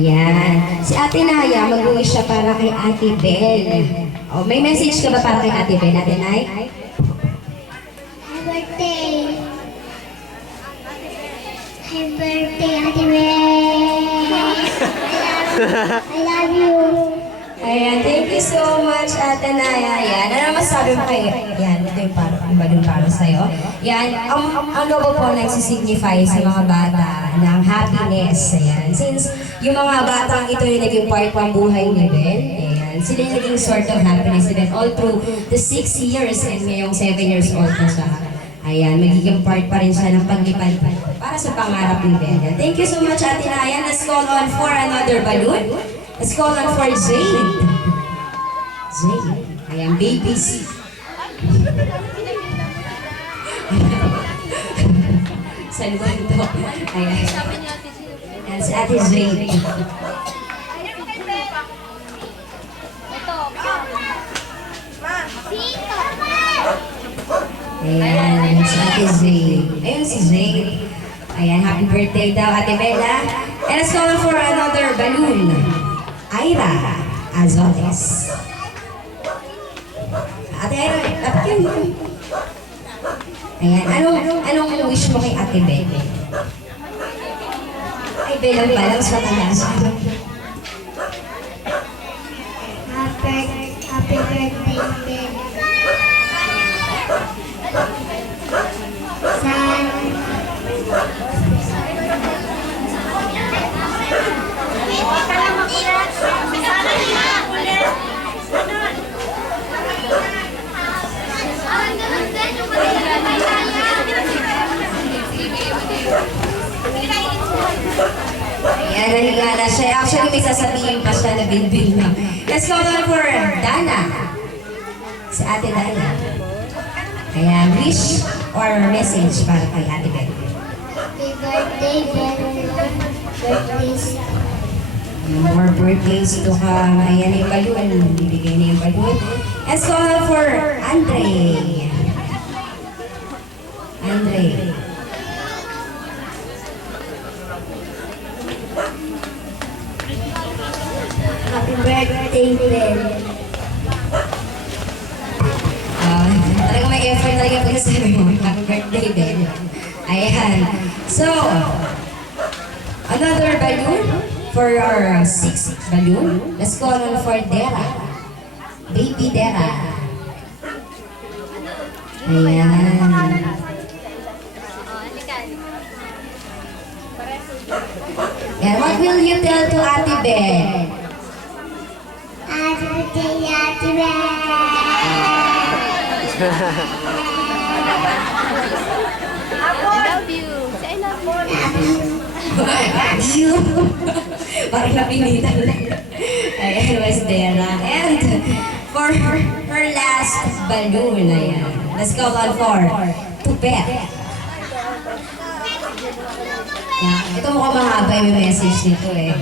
Yan. Si Ate Naya, mag-wish siya para kay Ate Bel. Oh, may message ka ba para kay Ate Bel, Ate Nay? Happy birthday! Happy birthday, Ate Bel! I love you! Ayan, thank you so much, Ate Naya. Ayan, ano masabi mo kay... Yan, ito yung balon para sa'yo. Yan, ang logo po nagsisignify sa mga bata ng happiness. Ayan, since yung mga batang ito yung naging part ng buhay ni Ben, ayan, sila yung naging sort of happiness ni Ben all through the 6 years and ngayong 7 years old na siya. Ayan, magiging part pa rin siya ng paglipad para sa pangarap ni Ben. Ayan, thank you so much, Ate Naya. Let's call on for another balloon. Let's call on for Jade. Jade. Ayan, baby C. Saan ko ito? Ayan. Ayan, si Ate Jade. Ayan, si Ate Jade. Ayun si Jade. Ayan, happy birthday daw, Ate Bella. And let's call on for another balloon. Ira Azoles. Ate Ira, dapat yun. Ayan, anong wish mo kay Ate Bella? Ay, Bella ba lang sa talas? Happy birthday, Ben! Ayan, nahigala siya. Actually, may sasabihin pa siya na bilbil na. Let's go on for Dana. Si Ate Dana. Ayan, wish or message para kay Ate Ben. Happy birthday, Ben! Birthdays! More birthdays to come. Ayan yung balloon. Bibigay na yung balloon. Let's go on for Andre. Andre. Happy birthday, Ben! Talagang may effort talaga pag sabi mo. Happy birthday, Ben. Ayan. So, another balloon for our 6th balloon. Let's go on for Dera. Baby Dera. Ayan. And what will you tell to Ate Ben? Happy birthday, Ate Ben! Love you. Say I love you. You. Parang napinitan lang. Ayan, was Dera. And for her last balloon, ayan. Let's go on for Tupet. Yan. Ito mukhang mahaba yung message nito eh.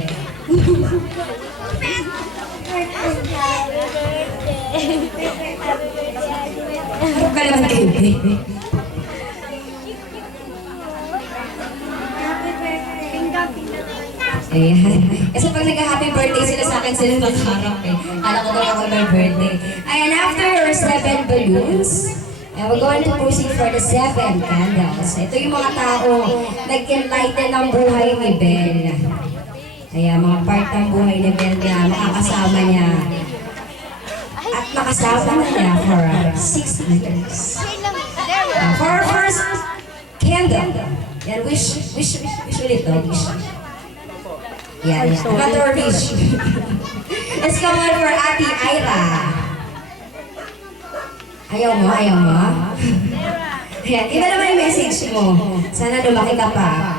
Harap ka naman kayo, baby. Ayan. Kasi pag nag-happy birthday sila sa akin, sila nakaharap eh. Kala ko daw ako may birthday. Ayan, after your 7 balloons, we're going to proceed for the 7 candles. Ito yung mga tao nag-enlighten ng buhay ni Ben. Ayan, mga part ng buhay ni Ben na makakasama niya. At nakasama na niya for 6 years. For our first candle. Yan, wish ulit daw, wish. Yan, another wish. Let's come on for Ate Ira. Ayaw mo? Ayan, iba naman yung message mo. Sana lumaki ka pa.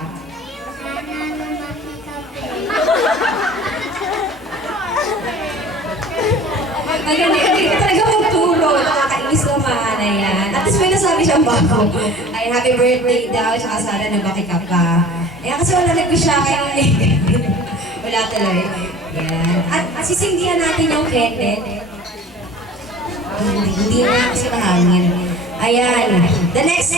Magaling ka talaga magturo. Nakakainis naman. Ayan. At least may nasabi siyang bago. Ay, happy birthday daw. Tsaka sana lumaki ka pa. Ayan, kasi wala nag-wish siya kayo eh. Wala tuloy. Ayan. At sisingdihan natin yung kete. Hindi na kasi mahangin. Ayan. The next